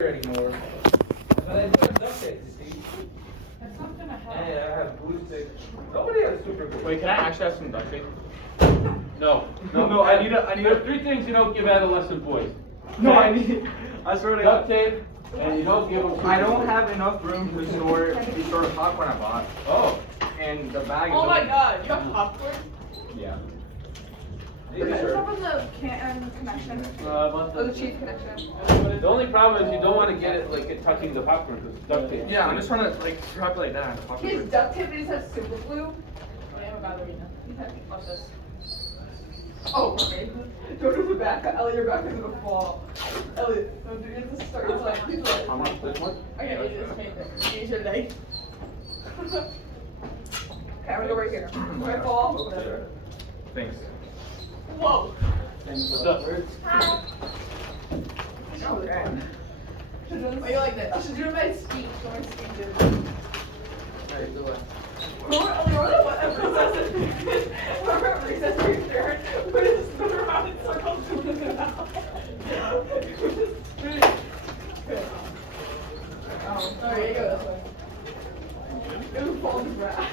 anymore. But I do have duct tape, you see. That's not gonna help. And I have glue stick. Nobody has super glue. Wait, can I actually have some duct tape? No. No, I need There's three things you don't give adolescent boys. No, I swear to Duct God. tape, and you don't give them super I don't glue. have enough room to store the popcorn I bought. Oh. And the bag is Oh my open. god, you have popcorn? Yeah. These What's are- up with the connection? About Oh, the cheese connection. The only problem is you don't want to get it like it touching the popcorn because it's duct tape. Yeah, I'm just trying to like wrap it like that. and pop it His with- duct tape just has super glue. I have a ballerina. He's happy. Watch this. Oh, okay. Go to the back. Elliot, your back is gonna fall. Elliot, don't do it. Just start like, he's like. How much? This one? Okay, let's just make it. Use your leg. Okay, I'm gonna go right here. If I fall, whatever. Thanks. Whoa. What's up? Okay. Why you like that? I should do my speech. Go my speech. Remember, Elliot, remember at recess period? We just spin around in circles doing it out. Alright, you go this way. It was falling back.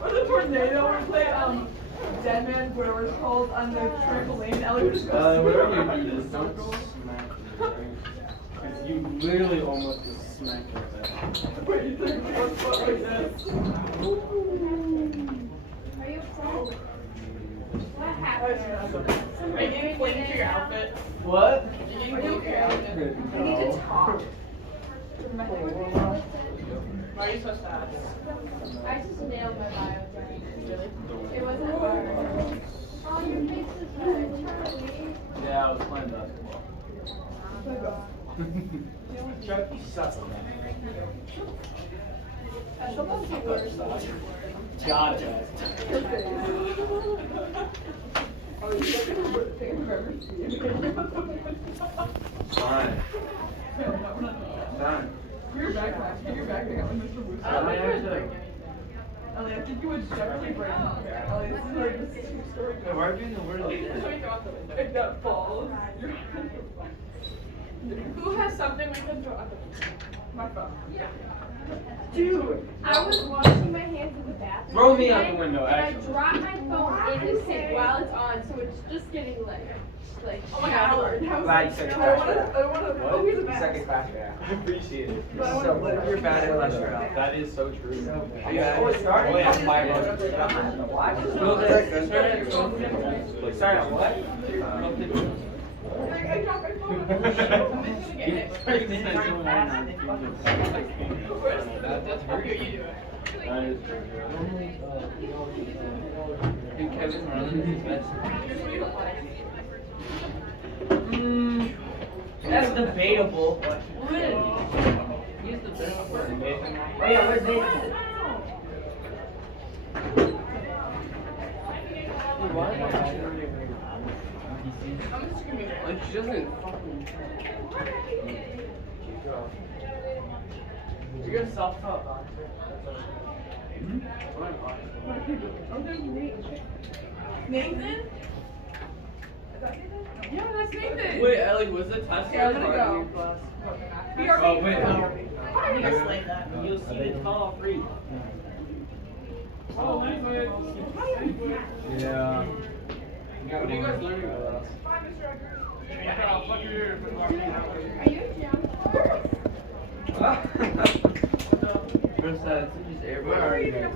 Or the tornado, we play Dead Man, whatever it's called, on the trampoline. Ellie would just go Whatever you do, just don't smack it. You literally almost just smacked it. Wait, you took one foot like this. Are you upset? What happened? Are you getting blamed for your outfit? What? Are you getting blamed for your outfit? I need to talk. Why are you so sad? I just nailed my bio drawing. Really? It wasn't hard. Oh, your face is red, Charlie. Yeah, I was playing basketball. Chucky sucks on that. I still don't see what you're saying. Got it. Oh, you think Fine. Done. Your backpack. Get your backpack out with Mr. Wusa. Ellie, I think you would definitely break it. Ellie, this is like this two-story building. Why are you doing the word like Let that? me go out the window. If that falls, who has something we can throw out the window? My phone. Yeah. Dude, I was washing my hands in the bathroom. Throw me out today, the window, and actually. I dropped my phone in the sink while it's on, so it's just getting like Oh my god, Howard. Glad you said I wanna, oh, here's a Second bag. class, yeah. I appreciate it. But I So, wanna- you're bad at cholesterol. That is so true. Yeah. Oh, it started? Oh, yeah, Why? Well, Sorry, what? I dropped my phone. That's hard. You do it. That is true. Hey, Kevin Marlin is best. That's debatable. He's the best one. Oh yeah, where's Nathan? I'm just gonna be there. Like, she doesn't fucking. You're gonna self-taught, Boxer. Nathan? Is that Nathan? Yeah, that's Nathan. Wait, Ellie, was the test Here, I'm gonna part go. of your class? We are Oh, wait. I'm gonna explain that. You'll see the tall free. Oh, nice. Yeah. What are you guys learning about? Bye, Mr. Eggers. Are you First time, just air. Where are you guys?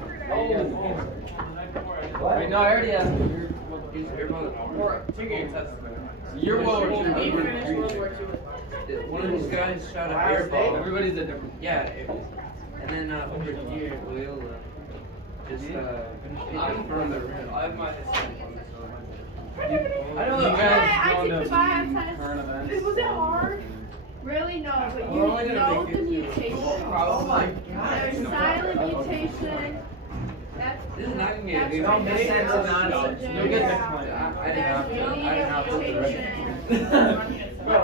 Wait, no, I already asked you. Use airboat. Or taking your test. You're World War He II. finished World War II. One of these guys shot a airball. Everybody's a different. Yeah, and then over here, Loyola just finished from the rim. I have my history on this. I know I you guys took know the the bio current test. events. Was it hard? Really? No, but We're only you gonna know make the it to- mutation. Oh my There's silent mutation. That's This is not gonna get that's it. Don't make sense of right. nonsense. You'll get Yeah. I did not. I did not put the Mutation. Bro, I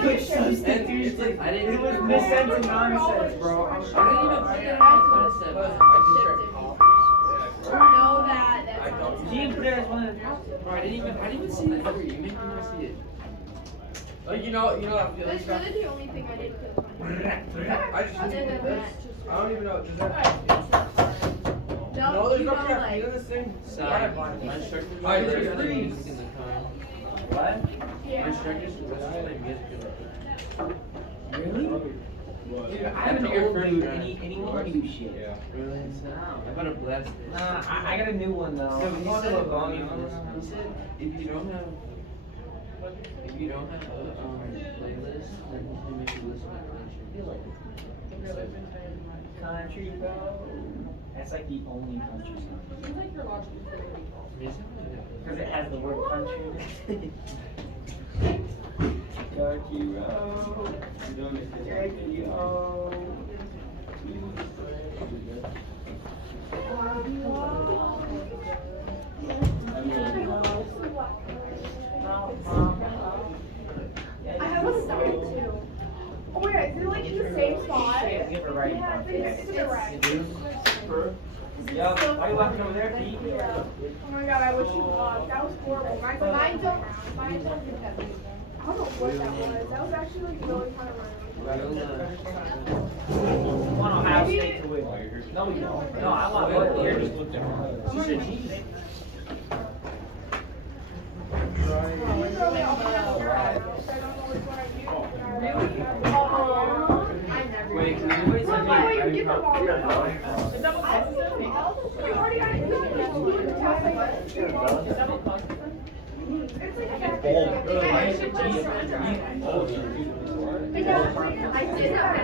put substance. It's like I didn't It was sense of nonsense, bro. I didn't even put the concept. know that. That's He didn't put it as one of the. Bro, I didn't even see it. You made me not see it. Like you know that feeling. That's really the only thing I didn't feel funny. I just Other than that, I don't even know. Does that? Don't No, there's you no know, caffeine like, in this thing. My instructors Alright, were there's listening freeze. music in the car. What? My instructors were listening to music in the car. Really? Dude, I haven't heard any new shit. Yeah. Really? I'm gonna blast this. Nah, I got a new one though. So he said, volume. He said if you don't have a playlist, then he's gonna make you listen to country. Country, bro. That's like the only country song. Seems like you're logical for the people. Because it has the word country in it. Turkey road. Turkey road. I have a stomach too. Oh wait, is it like in the same spot? Give her right. Yeah, it's the right. Yo, why you walking over there, Pete? Oh my god, I wish you vlogged. That was horrible. Mine don't get that. I don't know what that was. That was actually like really kind of rude. Want Ohio State to win. No, we don't. No, I want what? Here, just look different. Oh my God. Throw me off my house right now, so I don't know which one I use. Really? Oh, I never. Wait, can anybody send me? No, you get them all. The double I pasta? don't know. You already got it. Double pasta? It's like a I should just try. I did that.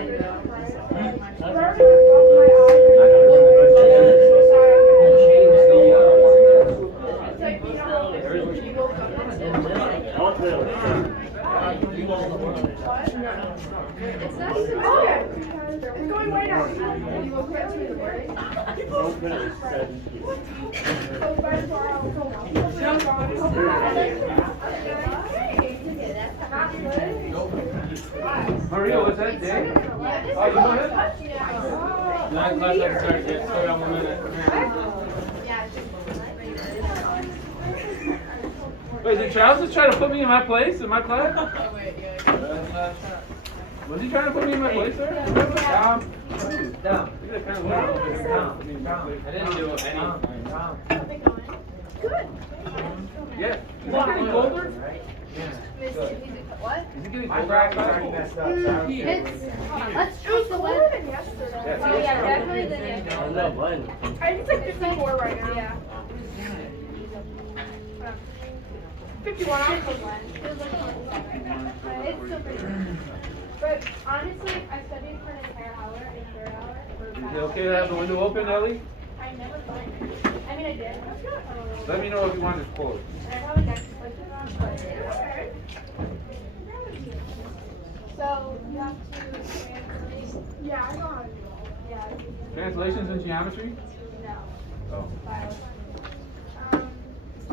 It's not even. Okay. It's going way down. You will get to the word. Maria, was that Dave? Oh, you want it? 9 o'clock, I start yet. Start on 1 minute. Wait, did Charles just try to put me in my place in my class? Oh, wait, yeah. Was he trying to put me in my place there? Dumb. Look at that kind of look. I didn't do any. Good. Yeah. Is it getting colder? What? Is it getting My colder bracket's outside? already messed up. So I don't care. Let's choose the weather than yesterday. Yeah. Oh yeah, definitely than yesterday. I think it's like 54 right now. Yeah. 51 on the blend. Feels like 27. It's still pretty good. But honestly, I studied for an entire hour and a third hour. Is it okay to have the window open, Ellie? I never thought. I mean, I did. Let me know if you want it closed. And I probably got like okay. So you have to translate. Yeah, I know how to do all. Yeah. Translations in geometry? No. Oh. Bio.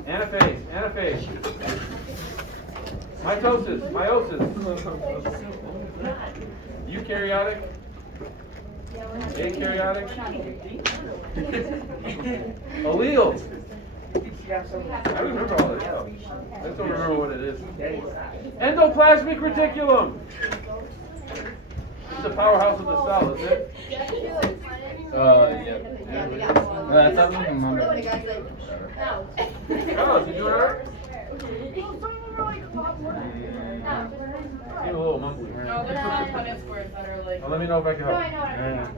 Anaphase, anaphase. Mitosis, meiosis. Eukaryotic, akaryotic. Allele. I remember all this stuff. I just don't remember what it is. Endoplasmic reticulum. It's the powerhouse of the cell, isn't it? Yeah. I thought we remember. Oh, did you alright? Seem a little mumbly. No, there's some Punnett squares that are like. Well, let me know if I can No, help. I know. I know.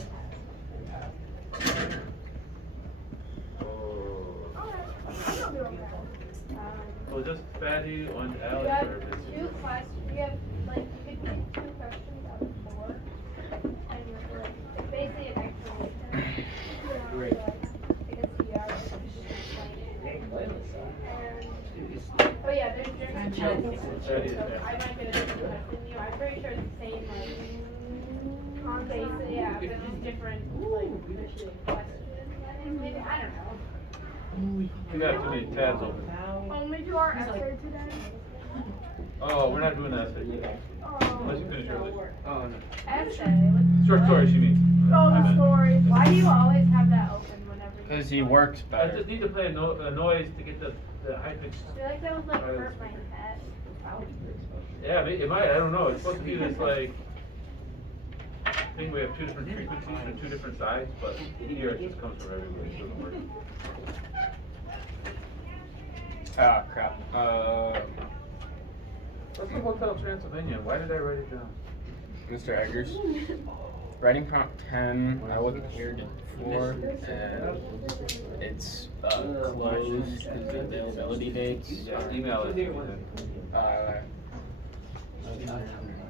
So just fatty and You alley have service. 2 questions. You have like you could pick 2 questions out of 4, and you're like it's basically an explanation. Great. Because you are and oh yeah, there's different questions. So I might get a different question than you. I'm pretty sure it's the same like basically yeah, but it's different like questions. Maybe I don't know. You got too many tabs open. Only do our essay today. Oh, we're not doing that today. Unless you finish early. Oh no. Essay. Short story, she means. Oh, I the meant. story. Why do you always have that open whenever? Because he works I better. just need to play a noise to get the high pitch. I feel like that would like hurt my head. Yeah, it might, I don't know, it's supposed to be this like, thing we have two different frequencies and two different sides, but here it just comes from everywhere, it doesn't work. Ah, crap. What's the Hotel Transylvania, why did I write it down? Mr. Eggers. Writing prompt 10, I wasn't here before, and it's closed because the availability dates. Yeah, email it. You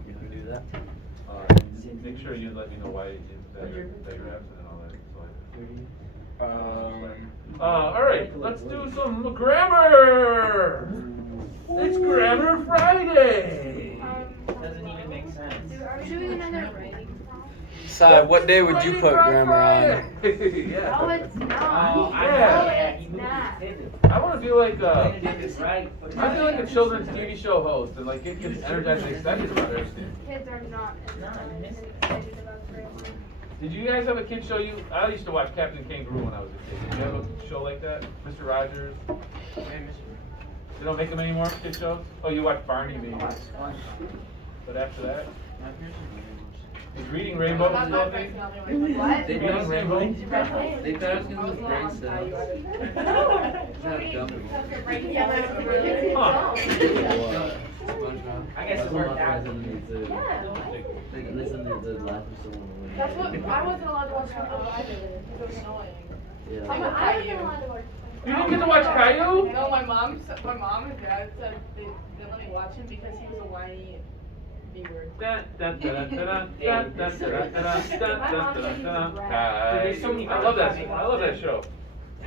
can do that. Make sure you let me know why that you're absent and all that. Alright, let's do some grammar! It's Grammar Friday! Doesn't even make sense. Are we doing another writing prompt? Sai, what day would you put grammar on? Yeah. No, it's not. Oh, I Yeah. know, yeah, he It's moved not. his pivot. I wanna be like If it's right, but I feel like a children's TV show host and like get kids energized and excited about everything. Kids are not energized and excited about grammar. Did you guys have a kid show I used to watch Captain Kangaroo when I was a kid. Did you have a show like that? Mr. Rogers? They don't make them anymore, kid shows? Oh, you watch Barney maybe. But after that? Is Reading Rainbow still a thing? What? They Reading Rainbow? They thought I was gonna do brain cells. It's not dumb. Huh. SpongeBob. I guess it worked out. That's what, I wasn't allowed to watch SpongeBob either, because it was annoying. I wasn't allowed to watch. You didn't get to watch Caillou? No, my mom and dad said they didn't let me watch him because he was a whiny B-word. There's so many I love that show.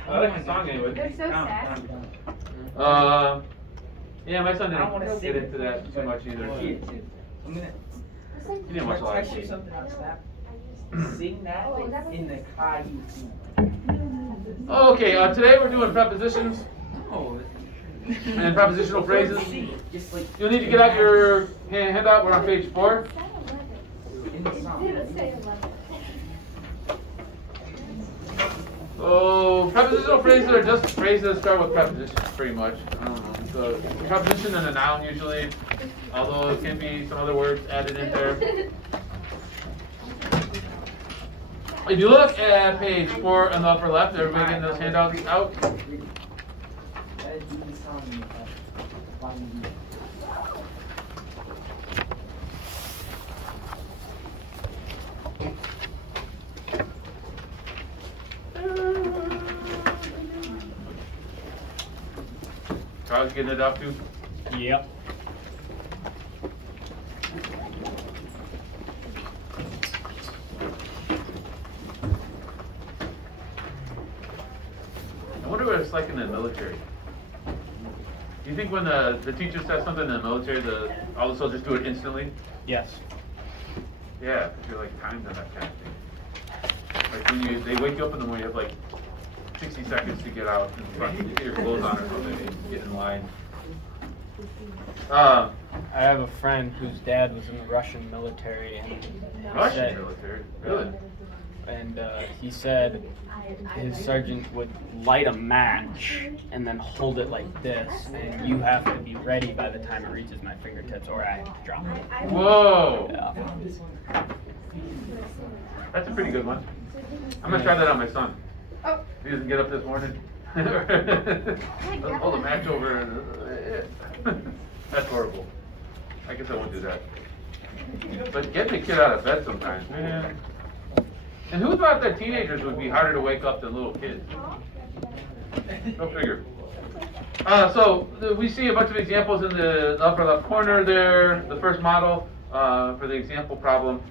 I like the song anyway. They're so sassy. Yeah, my son I don't wanna didn't sing get into that too much either. I'm gonna He didn't watch a lot of text you shit. something on Snap. Sing that in the Caillou theme. Okay, today we're doing prepositions Oh, and prepositional phrases. Just like You'll need to get out your handout. We're on page 4. in the song. So, prepositional phrases are just phrases that start with prepositions, pretty much. I don't know. So, a preposition and a noun usually, although it can be some other words added in there. If you look at page 4 on the upper left, everybody getting those handouts out? That is the song. Charles getting it up too? Yep. I wonder what it's like in the military. Do you think when the teacher says something in the military, all the soldiers do it instantly? Yes. Yeah, if you're like timed on that kind of thing. Like when they wake you up in the morning, you have like 60 seconds to get out in front, get your clothes on or something, and get in line. I have a friend whose dad was in the Russian military, and Russian said- military, really? and he said his sergeant would light a match and then hold it like this, and you have to be ready by the time it reaches my fingertips, or I have to drop it. Whoa, Yeah. that's a pretty good one. I'm gonna try that on my son. Oh. If he doesn't get up this morning. Let's hold a match over. That's horrible. I guess I won't do that. But get the kid out of bed sometimes, man. And who thought that teenagers would be harder to wake up than little kids? Go figure. We see a bunch of examples in the upper left corner there. The first model for the example problem.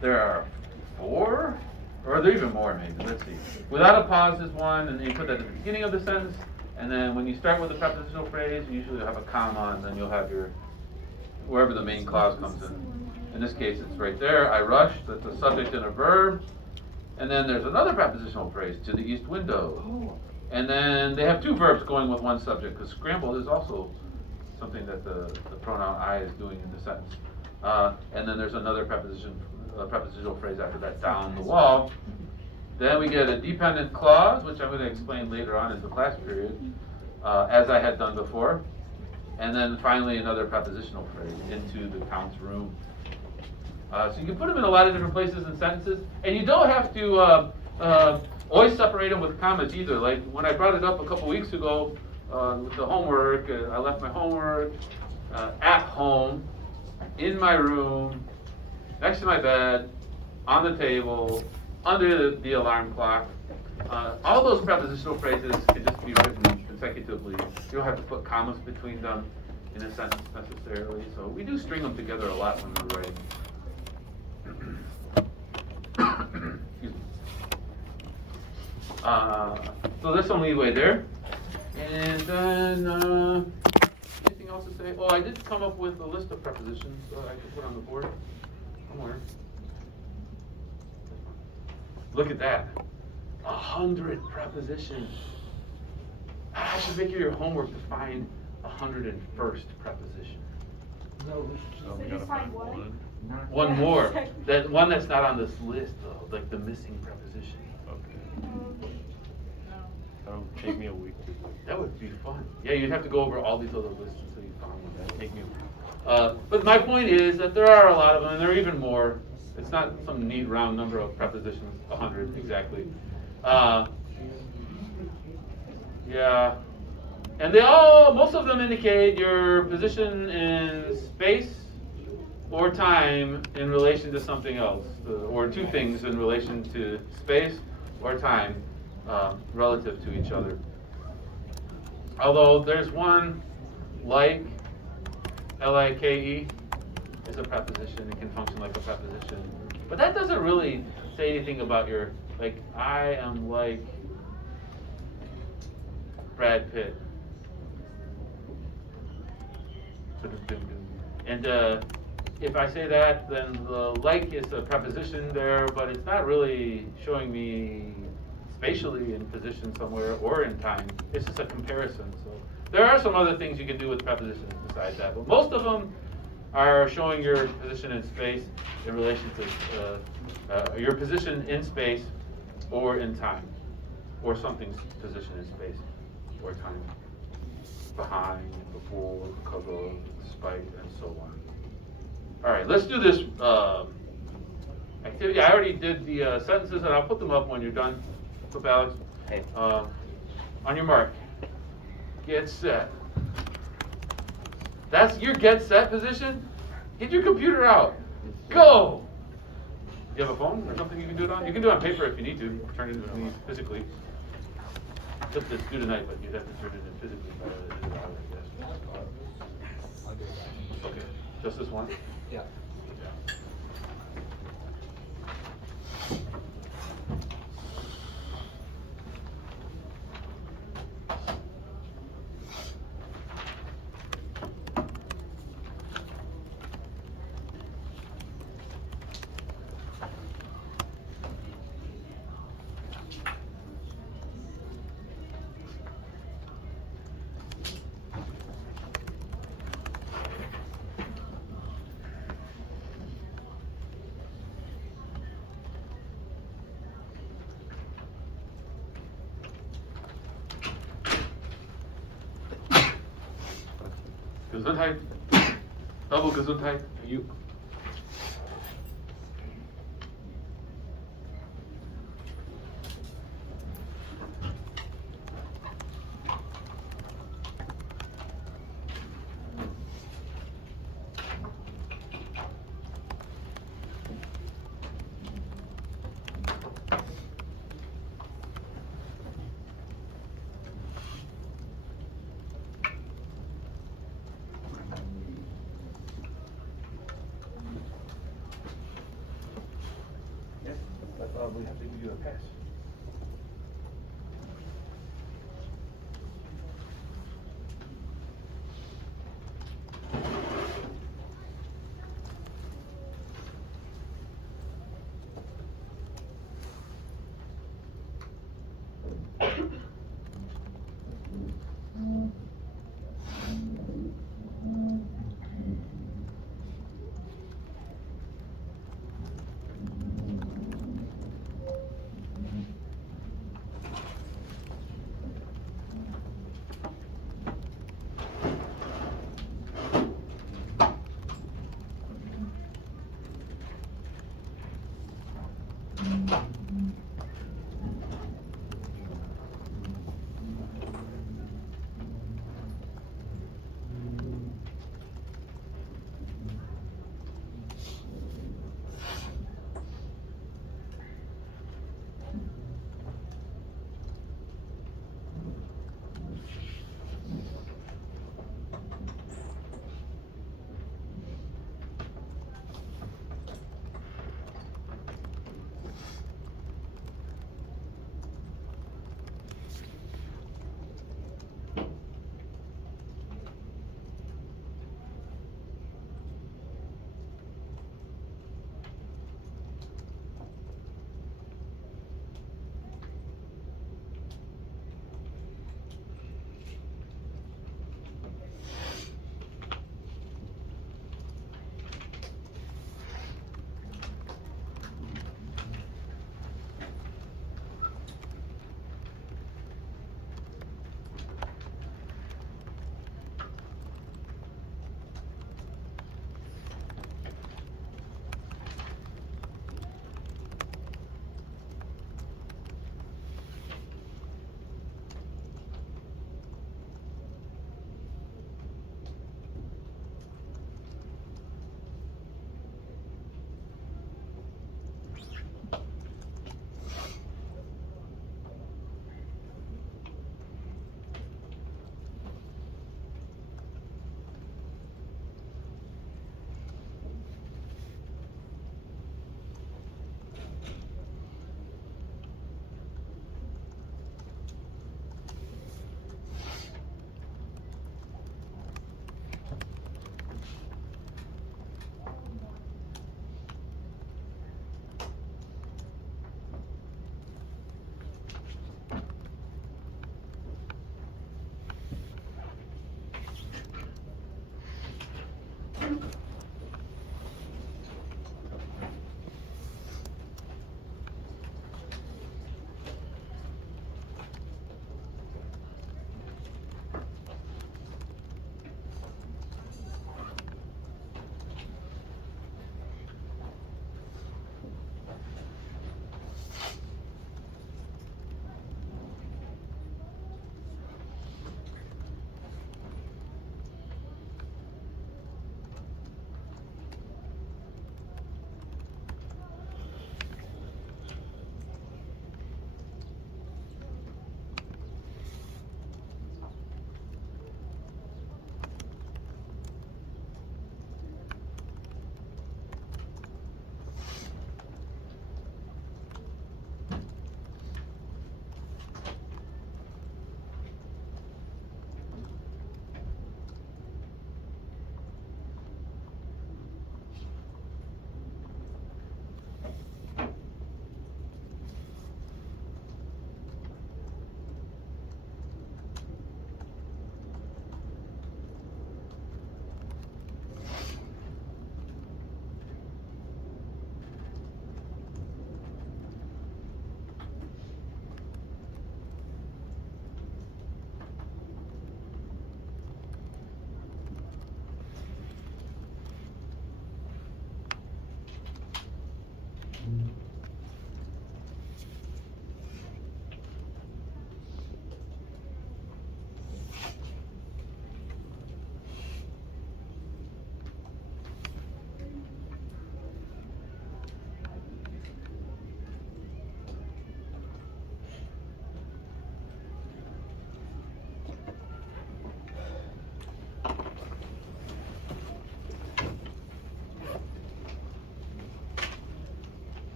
There are 4, or are there even more maybe? Let's see. Without a pause is one, and you put that at the beginning of the sentence. And then when you start with a prepositional phrase, you usually have a comma, and then you'll have your, wherever the main clause comes in. In this case, it's right there. I rushed. That's a subject and a verb. And then there's another prepositional phrase, to the east window. And then they have 2 verbs going with one subject, because scramble is also something that the pronoun I is doing in the sentence. And then there's another prepositional phrase after that, down the wall. Then we get a dependent clause, which I'm going to explain later on in the class period, as I had done before. And then finally, another prepositional phrase, into the count's room. So you can put them in a lot of different places in sentences, and you don't have to always separate them with commas either. Like when I brought it up a couple weeks ago with the homework, I left my homework at home, in my room, next to my bed, on the table, under the alarm clock. All those prepositional phrases can just be written consecutively. You don't have to put commas between them in a sentence necessarily. So we do string them together a lot when we're writing. Excuse me. So there's some leeway there. And then, anything else to say? Oh, I did come up with a list of prepositions I could put on the board somewhere. Look at that. 100 prepositions. I should make it your homework to find 101st preposition. So just find one? One more. That one that's not on this list though, like the missing preposition. Okay. That'll take me a week to do. That would be fun. Yeah, you'd have to go over all these other lists until you found one. That'll take me a week. But my point is that there are a lot of them, and there are even more. It's not some neat round number of prepositions, 100 exactly. Yeah. And most of them indicate your position in space or time in relation to something else, or two things in relation to space or time relative to each other. Although there's one, like, L-I-K-E, is a preposition. It can function like a preposition. But that doesn't really say anything about your, like, I am like Brad Pitt. And if I say that, then the like is a preposition there, but it's not really showing me spatially in position somewhere or in time. It's just a comparison. So there are some other things you can do with prepositions besides that, but most of them are showing your position in space in relation to your position in space or in time, or something's position in space or time. Behind, before, because of, despite, and so on. All right, let's do this activity. I already did the sentences, and I'll put them up when you're done. Flip, Alex. Hey. On your mark. Get set. That's your get set position? Get your computer out. Go! You have a phone or something you can do it on? You can do it on paper if you need to. Turn it into physically. Except it's due tonight, but you'd have to turn it in physically by the end of the hour, I guess. Okay, just this one? Yeah. Gesundheit. Double Gesundheit. You. We have to give you a pass.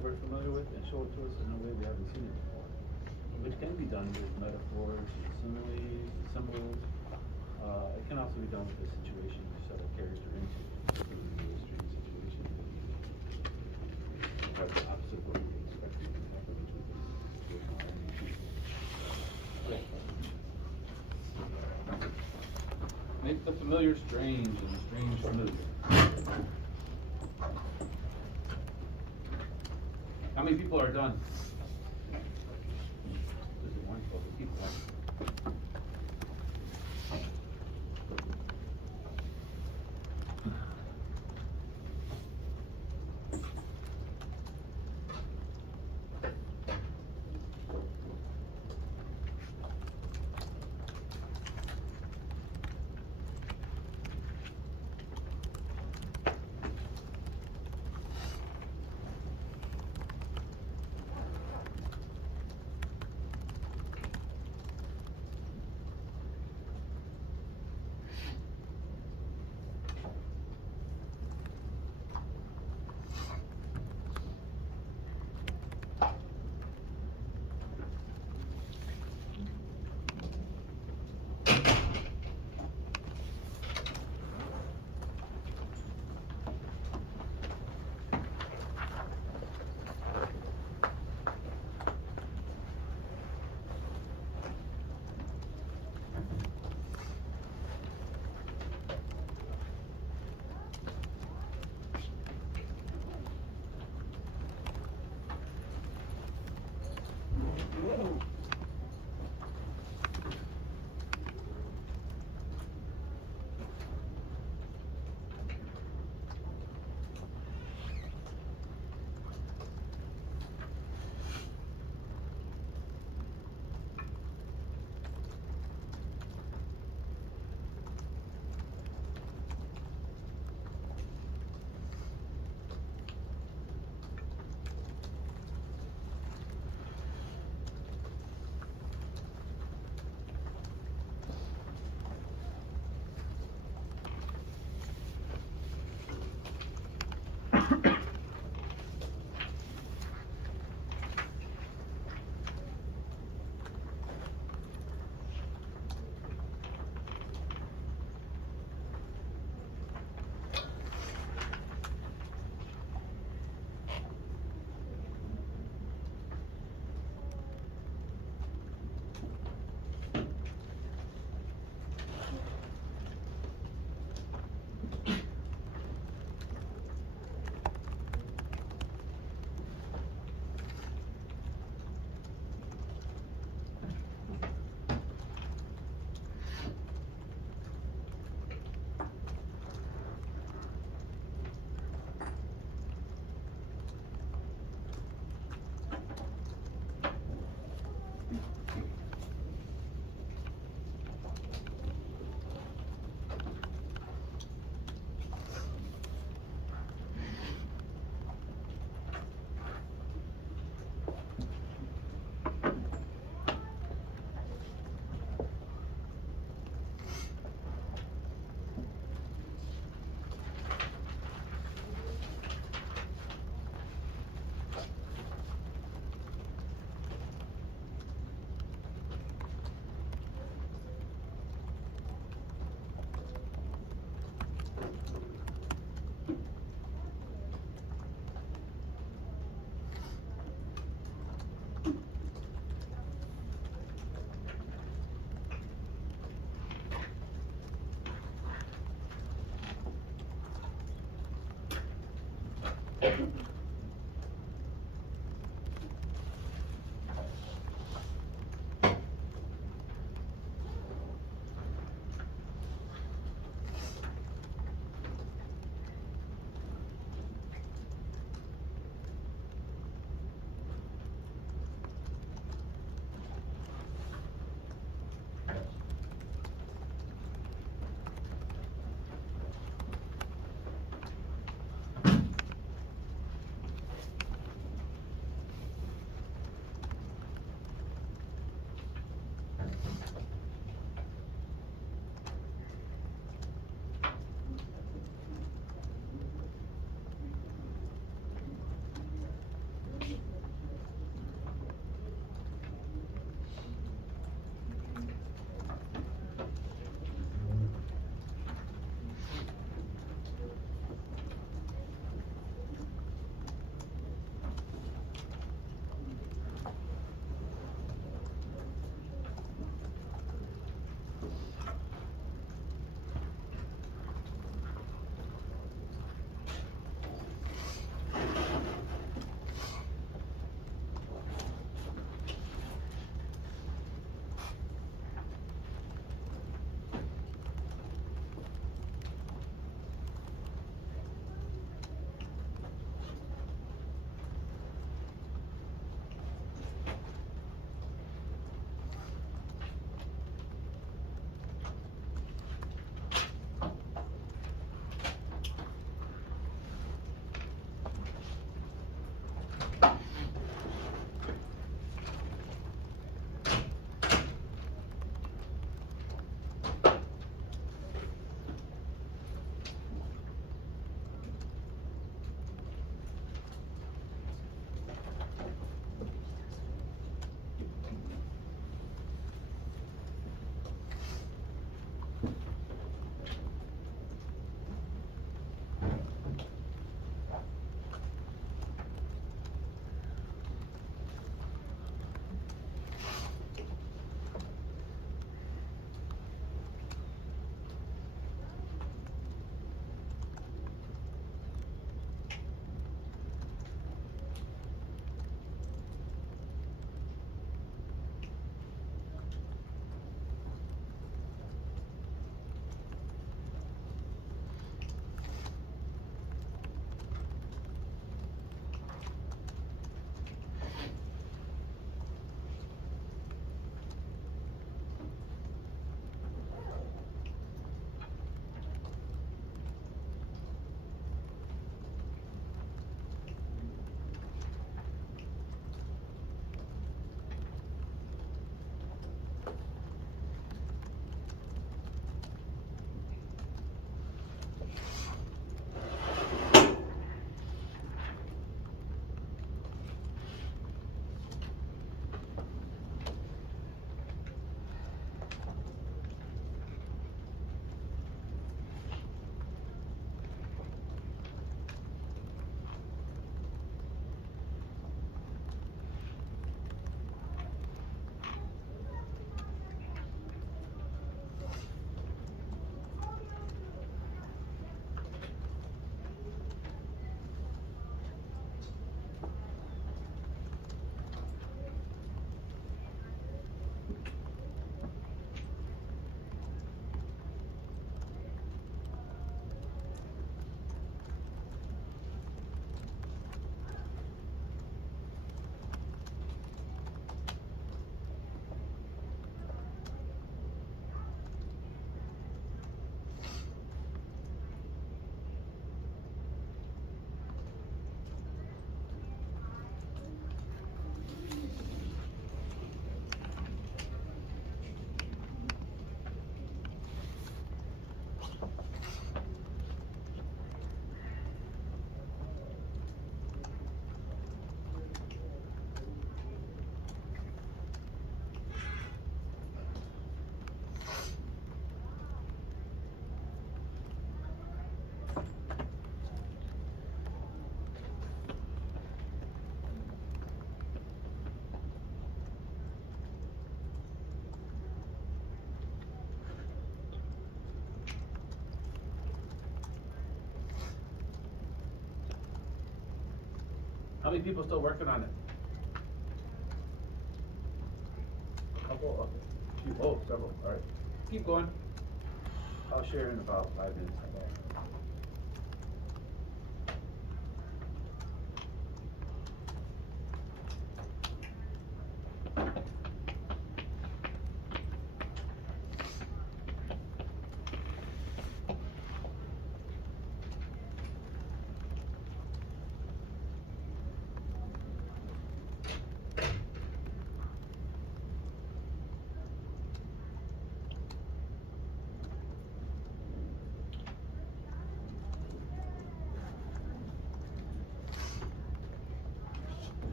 that we're familiar with and show it to us in a way we haven't seen it before. Which can be done with metaphors, similes, symbols. It can also be done with a situation you set a character into. It could be a really strange situation. Quite the opposite of what we expected to happen, which was make the familiar strange and the strange familiar. How many people are done? This is one, so keep going. How many people still working on it? A couple? Okay. Few, oh, several, alright. Keep going. I'll share in about 5 minutes.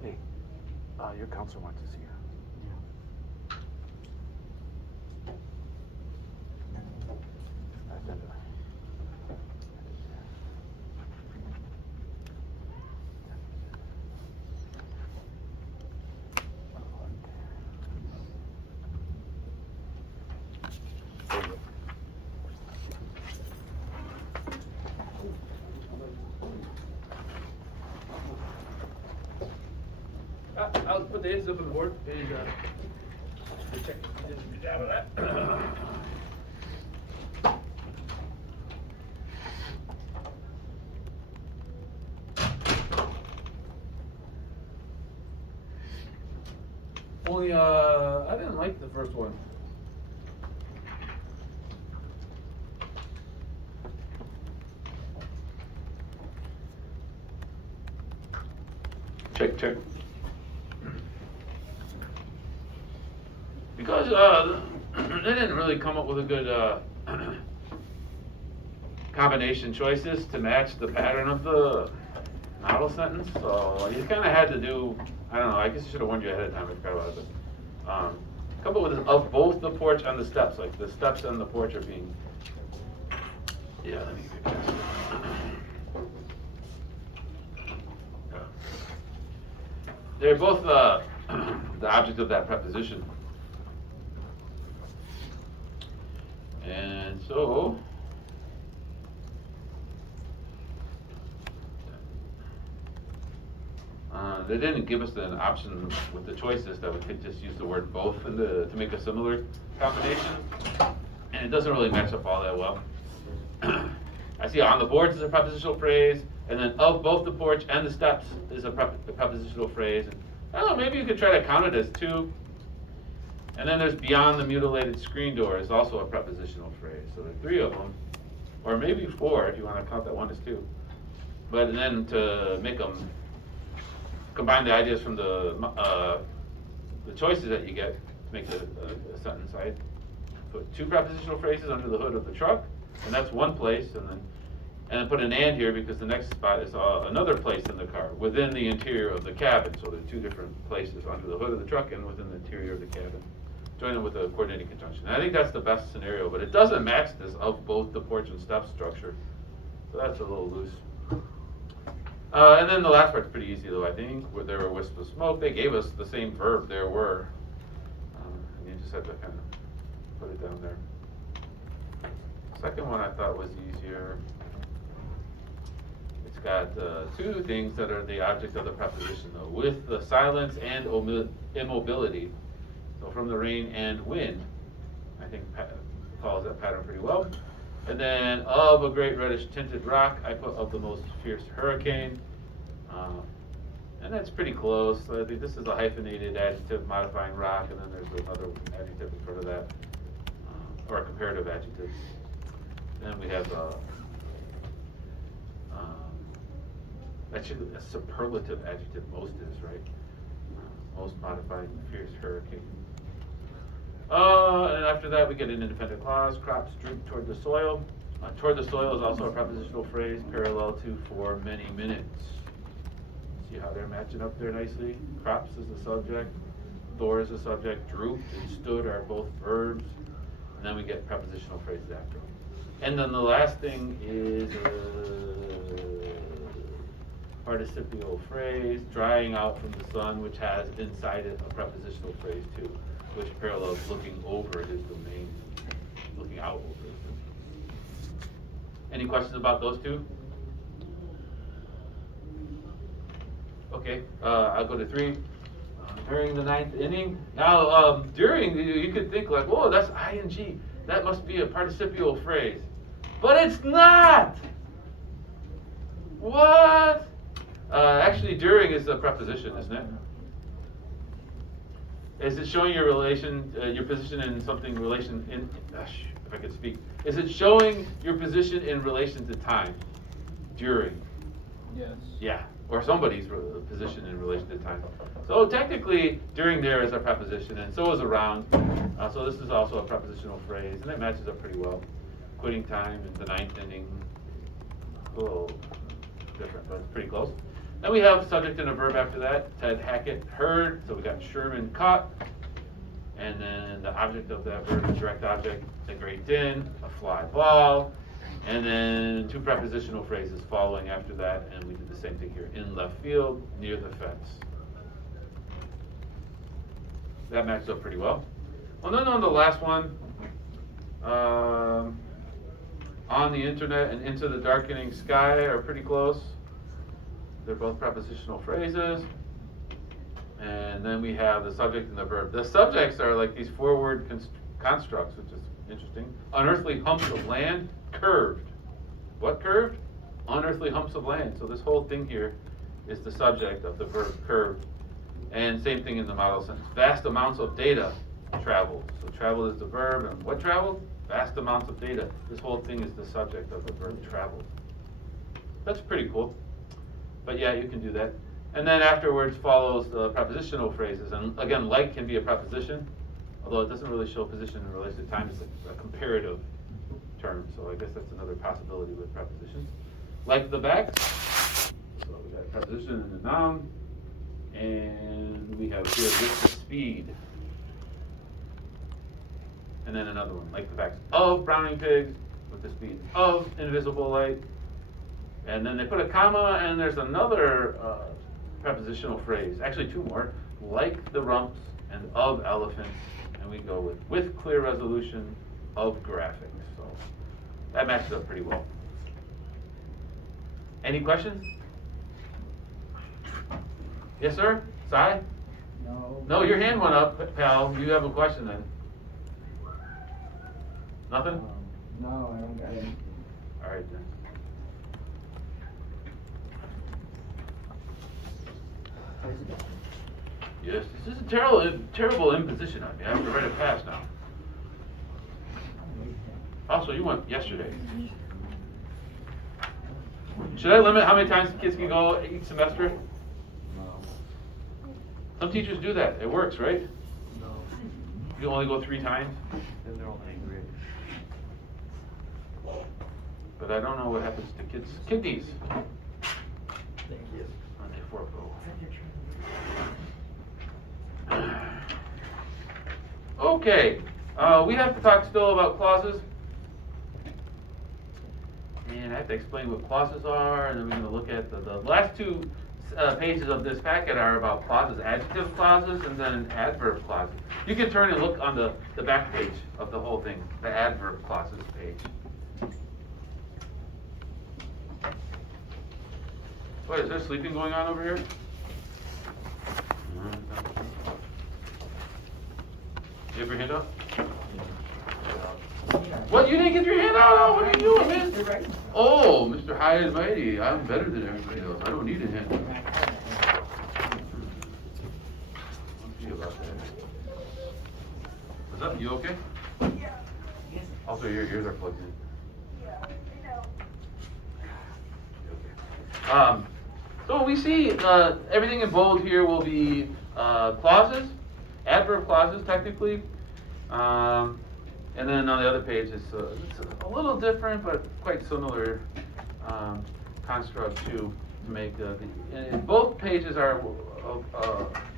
Hey, your counselor wants to see you. I'll put the ends up on the board. And, check. Good job of that. Only, I didn't like the first one. Check, check. Because they didn't really come up with a good combination choices to match the pattern of the model sentence, so you kind of had to do, I don't know, I guess I should have warned you ahead of time, I forgot about it, but come up with this, of both the porch and the steps, like the steps and the porch are being, yeah, let me get this. They're both the object of that preposition. And so, they didn't give us an option with the choices that we could just use the word both to make a similar combination. And it doesn't really match up all that well. I see on the boards is a prepositional phrase, and then of both the porch and the steps is a prepositional phrase. And, I don't know, maybe you could try to count it as two. And then there's beyond the mutilated screen door is also a prepositional phrase. So there are three of them, or maybe four if you want to count that one as two. But then to make them, combine the ideas from the choices that you get to make a sentence. I put two prepositional phrases under the hood of the truck, and that's one place, and then put an and here because the next spot is another place in the car within the interior of the cabin. So there are two different places under the hood of the truck and within the interior of the cabin. Join it with a coordinating conjunction. And I think that's the best scenario, but it doesn't match this of both the porch and step structure. So that's a little loose. And then the last part's pretty easy though, I think, where there were wisps of smoke. They gave us the same verb, there were. And you just had to kind of put it down there. Second one I thought was easier. It's got two things that are the object of the preposition though, with the silence and immobility. So from the rain and wind, I think follows that pattern pretty well. And then of a great reddish tinted rock, I put of the most fierce hurricane. And that's pretty close. I think this is a hyphenated adjective modifying rock, and then there's another adjective in front of that, or a comparative adjective. Then we have actually a superlative adjective, most is, right? Most modifying fierce hurricane. And after that we get an independent clause, crops droop toward the soil. Toward the soil is also a prepositional phrase, parallel to for many minutes. See how they're matching up there nicely? Crops is the subject, Thor is the subject, drooped and stood are both verbs, and then we get prepositional phrases after them. And then the last thing is participial phrase, drying out from the sun, which has inside it a prepositional phrase too, which parallels looking over his domain, looking out over his domain. Any questions about those two? Okay, I'll go to 3. During the 9th inning. Now, during, you could think like, whoa, that's ing. That must be a participial phrase. But it's not! What? Actually, during is a preposition, isn't it? Is it showing your relation, your position in something relation in, if I could speak, is it showing your position in relation to time, during? Yes. Yeah, or somebody's position in relation to time. So technically, during there is a preposition, and so is around. So this is also a prepositional phrase, and it matches up pretty well. Quitting time in the ninth inning, a little different, but it's pretty close. Then we have subject and a verb after that. Ted Hackett heard, so we got Sherman caught. And then the object of that verb, the direct object, the great din, a fly ball. And then two prepositional phrases following after that, and we did the same thing here. In left field, near the fence. That matches up pretty well. Well, then on the last one, on the internet and into the darkening sky are pretty close. They're both prepositional phrases. And then we have the subject and the verb. The subjects are like these four-word constructs, which is interesting. Unearthly humps of land, curved. What curved? Unearthly humps of land. So this whole thing here is the subject of the verb curved. And same thing in the model sentence. Vast amounts of data traveled. So traveled is the verb, and what traveled? Vast amounts of data. This whole thing is the subject of the verb traveled. That's pretty cool. But yeah, you can do that. And then afterwards follows the prepositional phrases. And again, like can be a preposition, although it doesn't really show position in relation to time. It's a comparative term. So I guess that's another possibility with prepositions. Like the back. So we got a preposition and a noun. And we have here with the speed. And then another one, like the facts of Browning pigs, with the speed of invisible light. And then they put a comma, and there's another prepositional phrase, actually two more, like the rumps and of elephants. And we go with clear resolution of graphics. So that matches up pretty well. Any questions? Yes, sir? Sai? No. No, your hand went up, pal. You have a question then. Nothing? No, I don't got anything. All right then. Yes, this is a terrible imposition on me. I have to write a pass now. Also, you went yesterday. Should I limit how many times kids can go each semester? Some teachers do that. It works, right? No. You only go 3 times? Then they're all angry. But I don't know what happens to kids' kidneys. Thank you. On the 4th row. Okay, we have to talk still about clauses. And I have to explain what clauses are, and then we're going to look at the last 2 pages of this packet are about clauses, adjective clauses, and then adverb clauses. You can turn and look on the back page of the whole thing, the adverb clauses page. What, is there sleeping going on over here? You have your hand up? What, you didn't get your hand out? What are you doing, man? Oh, Mr. High and Mighty, I'm better than everybody else. I don't need a hand up. I'll see about that. What's up? You okay? Yeah. Also, your ears are plugged in. Yeah. So we see everything in bold here will be clauses, adverb clauses technically. And then on the other page, it's a little different, but quite similar construct to make and both pages are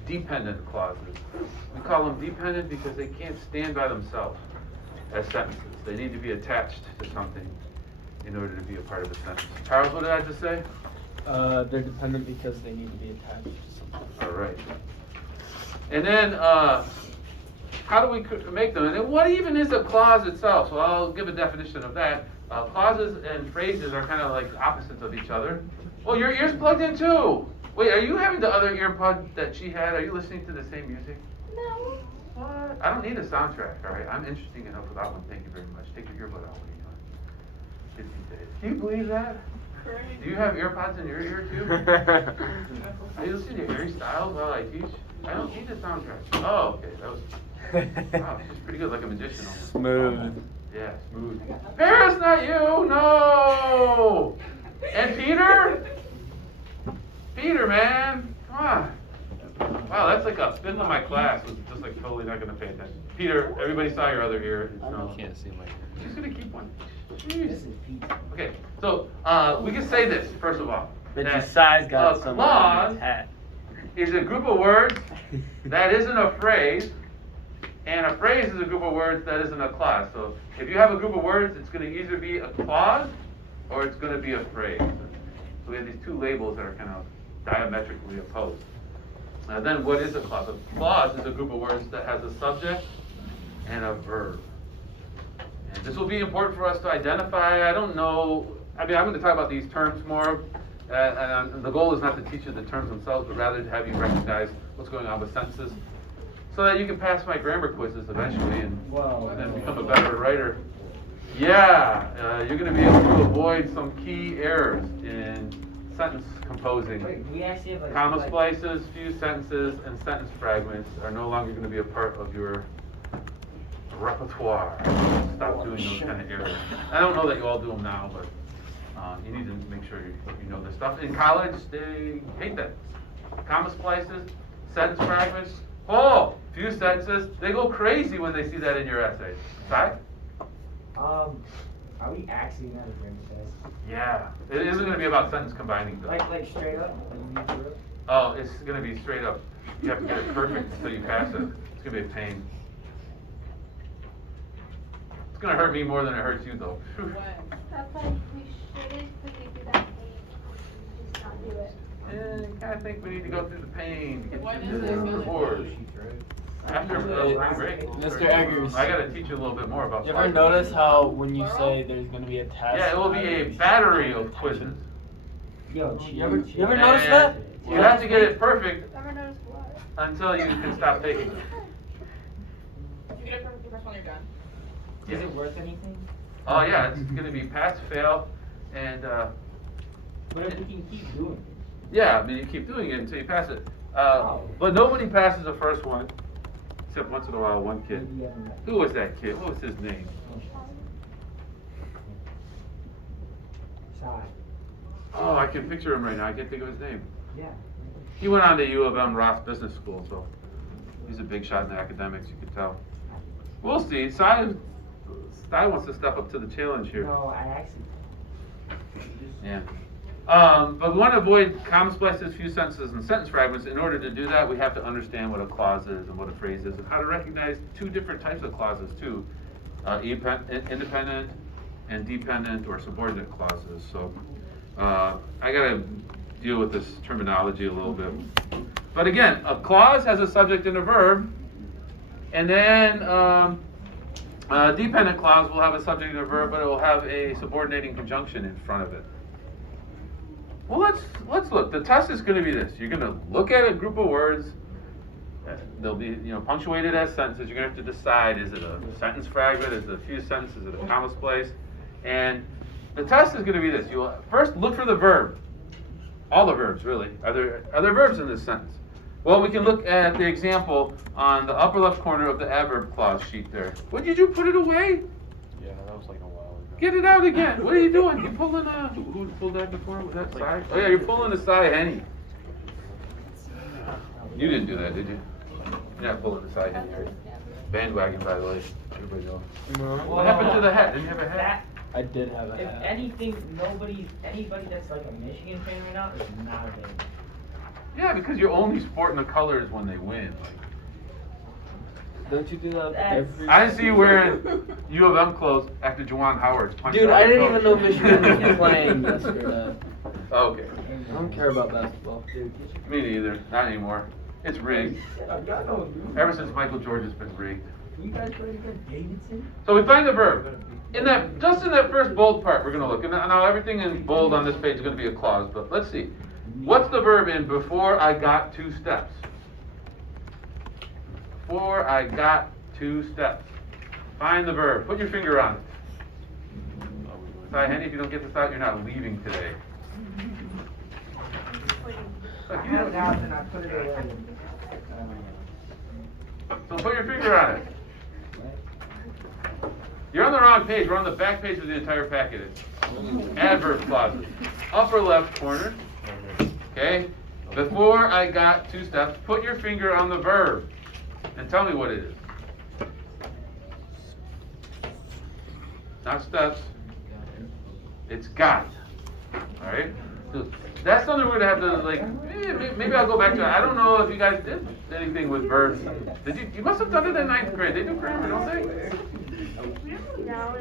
dependent clauses. We call them dependent because they can't stand by themselves as sentences. They need to be attached to something in order to be a part of a sentence. Charles, what did I just say? They're dependent because they need to be attached to something. All right. And then, how do we make them? And then what even is a clause itself? So I'll give a definition of that. Clauses and phrases are kind of like opposites of each other. Well, your ear's plugged in too. Wait, are you having the other ear plug that she had? Are you listening to the same music? No. What? I don't need a soundtrack, all right? I'm interesting enough without one. Thank you very much. Take your earbud out. What are you doing? Can you believe that? Do you have earpods in your ear too? Are you listening to Harry Styles while I teach? I don't need the soundtrack. Oh, okay, that was. Wow, she's pretty good, like a magician almost. Smooth. Yeah, smooth. Paris, not you! No! And Peter? Peter, man, come on. Wow, that's like a fifth of my class was just like totally not gonna pay attention. Peter, everybody saw your other ear. No. Can't see my. She's gonna keep one. Jeez. Okay, so we can say this first of all. But that your size got a some clause hat. is a group of words that isn't a phrase, and a phrase is a group of words that isn't a clause. So if you have a group of words, it's going to either be a clause or it's going to be a phrase. So we have these two labels that are kind of diametrically opposed. Then what is a clause? A clause is a group of words that has a subject and a verb. And this will be important for us to identify. I don't know. I mean, I'm going to talk about these terms more. And the goal is not to teach you the terms themselves, but rather to have you recognize what's going on with sentences, so that you can pass my grammar quizzes eventually and then become a better writer. Yeah, you're going to be able to avoid some key errors in sentence composing. Wait, we actually have like Comma splices, few sentences, and sentence fragments are no longer going to be a part of your repertoire. Stop doing those kind of errors. I don't know that you all do them now, but you need to make sure you know this stuff. In college, they hate that. Comma splices, sentence fragments, few sentences. They go crazy when they see that in your essays. Right? Are we actually not a grammar test? Yeah. It isn't going to be about sentence combining, though. Like straight up? Like you do it? Oh, it's going to be straight up. You have to get it perfect until you pass it. It's going to be a pain. It's going to hurt me more than it hurts you, though. Phew. That's like, we shouldn't put you through that pain. Just not do it. I kind of think we need to go through the pain to get When to is the it gonna board. After spring break. Mr. Eggers. I got to teach you a little bit more about You ever notice how when you say there's going to be a test? Yeah, it will be a battery of quizzes. Yo, You ever notice And that? You have to get it perfect Never noticed what? until you can stop taking it. If you get it perfect the first one, you're done. Is it worth anything? Oh yeah, it's going to be pass, fail, and But if we can keep doing it. yeah, I mean you keep doing it until you pass it. Oh. But nobody passes the first one, except once in a while one kid. Maybe you haven't- Who was that kid? What was his name? Shy. Oh, I can picture him right now. I can't think of his name. Yeah. He went on to U of M Ross Business School, so he's a big shot in the academics, you can tell. We'll see. Cy wants to step up to the challenge here. No, I actually. Yeah. But we want to avoid comma splices, few sentences, and sentence fragments. In order to do that, we have to understand what a clause is and what a phrase is, and how to recognize two different types of clauses too: independent and dependent or subordinate clauses. So I got to deal with this terminology a little bit. But again, a clause has a subject and a verb, and then a dependent clause will have a subject and a verb, but it will have a subordinating conjunction in front of it. Well, let's look. The test is going to be this. You're going to look at a group of words. They'll be punctuated as sentences. You're going to have to decide: is it a sentence fragment? Is it a few sentences? Is it a comma splice? And the test is going to be this. You'll first look for the verb. All the verbs, really. Are there verbs in this sentence? Well, we can look at the example on the upper left corner of the adverb clause sheet there. What did you put it away? Yeah, that was like a while ago. Get it out again. What are you doing? You pulling who pulled that before? Was that Cy? Oh yeah, you're pulling a Cy Henny. You didn't do that, did you? You're not pulling a Cy Henny, are you? Bandwagon, by the way. Everybody knows. What happened to the hat? Didn't you have a hat? I did have a If hat. anything, anybody that's like a Michigan fan right now is not a fan. Yeah, because you're only sporting the colors when they win. Don't you do that That's- every? I didn't see you wearing U of M clothes after Juwan Howard punched Dude, out I the didn't even know coach. Michigan was playing yesterday. Okay. I don't care about basketball. Me neither. Not anymore. It's rigged. Ever since Michael George has been rigged. You guys ready for Davidson? So we find the verb. Just in that first bold part, we're going to look. And now everything in bold on this page is going to be a clause, but let's see. What's the verb in before I got 2 steps? Before I got 2 steps. Find the verb. Put your finger on it. Cy Henny, if you don't get this out, you're not leaving today. I had it out and I put it away. So put your finger on it. You're on the wrong page. We're on the back page of the entire packet. Adverb clauses. Upper left corner. Okay? Before I got 2 steps, put your finger on the verb and tell me what it is. Not steps. It's got. Alright? So that's something we're going to have to, like, maybe I'll go back to it. I don't know if you guys did anything with verbs. Did you? You must have done it in 9th grade. They do grammar, don't they? No.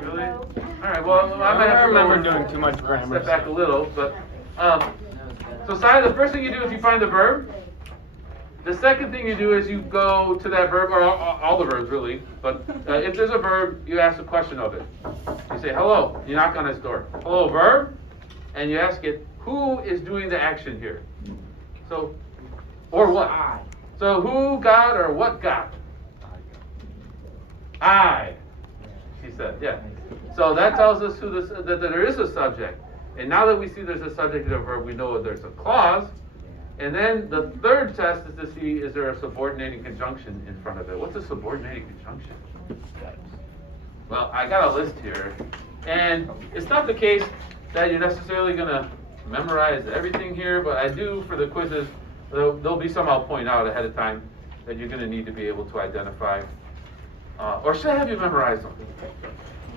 Really? Alright, well, I might I have to remember go doing too much grammar. step back a little, but, so Sai, the first thing you do is you find the verb. The second thing you do is you go to that verb, or all the verbs really, but if there's a verb, you ask a question of it. You say, hello, you knock on its door. Hello, verb, and you ask it, who is doing the action here? So, or what? So who got or what got? I, she said, yeah. So that tells us that there is a subject. And now that we see there's a subject and a verb, we know that there's a clause. And then the third test is to see, is there a subordinating conjunction in front of it? What's a subordinating conjunction? Well, I got a list here. And it's not the case that you're necessarily going to memorize everything here, but I do, for the quizzes, there'll be some I'll point out ahead of time that you're going to need to be able to identify. Or should I have you memorize them?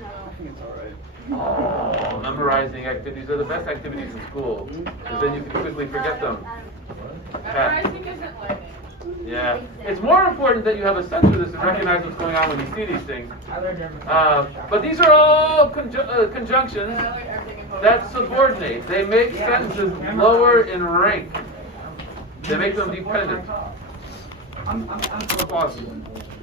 I think it's alright. Oh, memorizing activities are the best activities in school, because then you can quickly forget them. Memorizing isn't learning. Yeah, it's more important that you have a sense for this and recognize what's going on when you see these things. I learned everything. But these are all conjunctions I learned everything in that subordinate. They make sentences lower in rank. They make them dependent. I'm for pauses.